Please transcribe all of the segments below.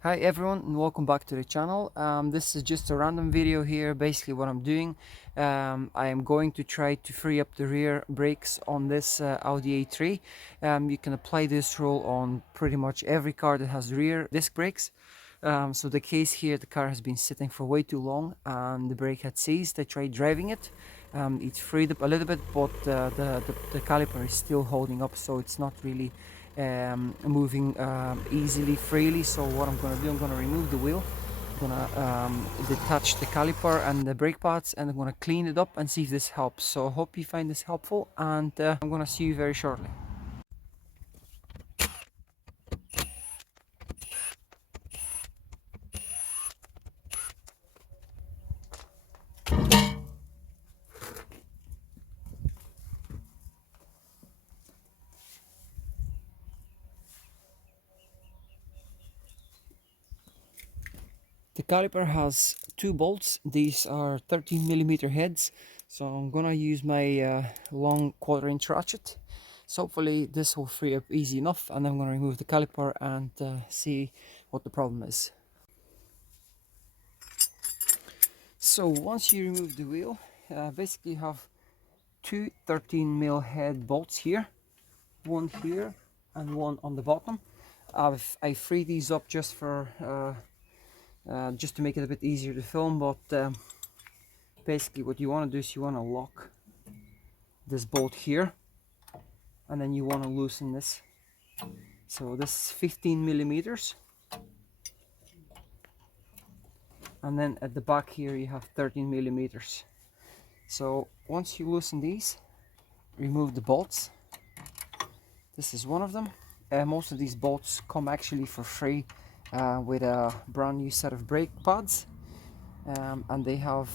Hi everyone and welcome back to the channel. This is just a random video here. Basically what I'm doing, I am going to try to free up the rear brakes on this Audi A3. You can apply this rule on pretty much every car that has rear disc brakes. So the case here, the car has been sitting for way too long and the brake had seized. I tried driving it. It's freed up a little bit, but the caliper is still holding up, so it's not really moving easily, freely. So what I'm going to do, I'm going to remove the wheel, I'm going to detach the caliper and the brake pads, and I'm going to clean it up and see if this helps. So I hope you find this helpful, and I'm going to see you very shortly. The caliper has two bolts. These are 13mm heads, so I'm gonna use my long 1/4" ratchet. So hopefully this will free up easy enough, and I'm gonna remove the caliper and see what the problem is. So once you remove the wheel, basically you have two 13mm head bolts here, one here and one on the bottom. I free these up just for just to make it a bit easier to film, but basically what you want to do is you want to lock this bolt here, and then you want to loosen this. So this is 15mm, and then at the back here you have 13mm. So once you loosen these, remove the bolts. This is one of them. Most of these bolts come actually for free with a brand new set of brake pads, and they have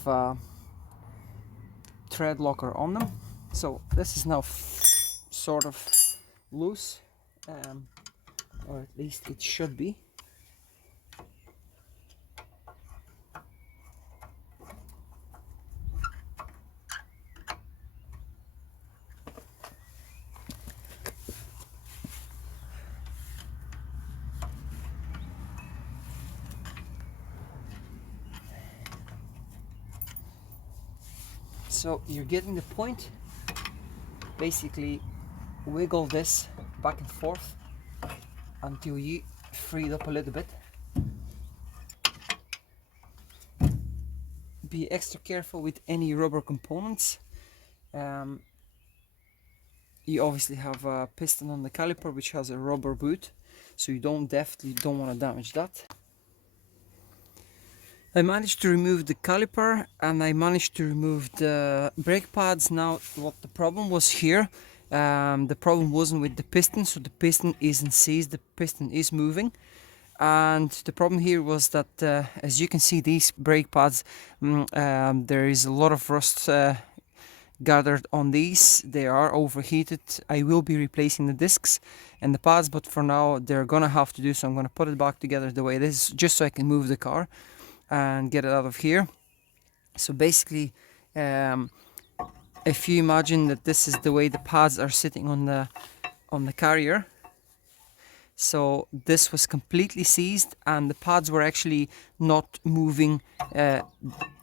thread locker on them. So this is now sort of loose, or at least it should be. So you're getting the point. Basically wiggle this back and forth until you free it up a little bit. Be extra careful with any rubber components. You obviously have a piston on the caliper which has a rubber boot, so you definitely don't want to damage that. I managed to remove the caliper and I managed to remove the brake pads. Now what the problem was here, the problem wasn't with the piston, so the piston isn't seized, the piston is moving. And the problem here was that as you can see, these brake pads, there is a lot of rust gathered on these. They are overheated. I will be replacing the discs and the pads, but for now they're gonna have to do so. I'm gonna put it back together the way it is, just so I can move the car and get it out of here. So basically, if you imagine that this is the way the pads are sitting on the carrier, so this was completely seized and the pads were actually not moving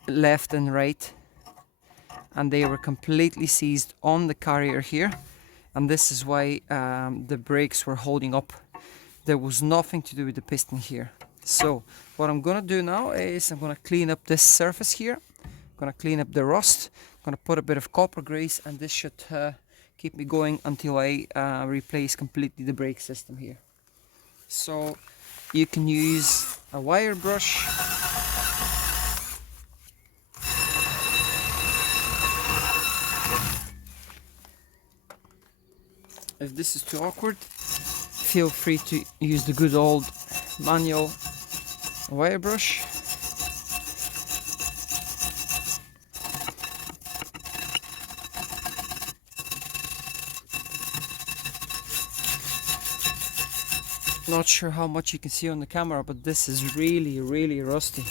left and right, and they were completely seized on the carrier here, and this is why the brakes were holding up. There was nothing to do with the piston here. So what I'm gonna do now is I'm gonna clean up this surface here. I'm gonna clean up the rust. I'm gonna put a bit of copper grease, and this should keep me going until I replace completely the brake system here. So you can use a wire brush. If this is too awkward, feel free to use the good old manual wire brush. Not sure how much you can see on the camera, but this is really rusty.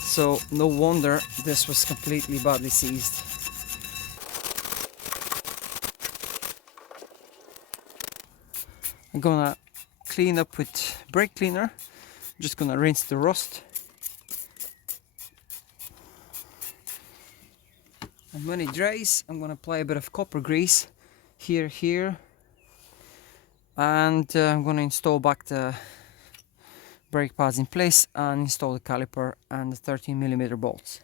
So no wonder this was completely badly seized. I'm gonna clean up with brake cleaner. Just gonna rinse the rust. And when it dries, I'm gonna apply a bit of copper grease here, and I'm gonna install back the brake pads in place and install the caliper and the 13mm bolts.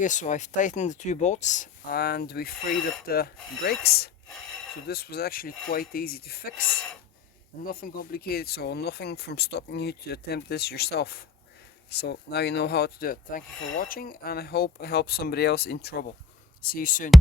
Okay, so I've tightened the two bolts and we freed up the brakes. So this was actually quite easy to fix and nothing complicated, so nothing from stopping you to attempt this yourself. So now you know how to do it. Thank you for watching, and I hope I help somebody else in trouble. See you soon.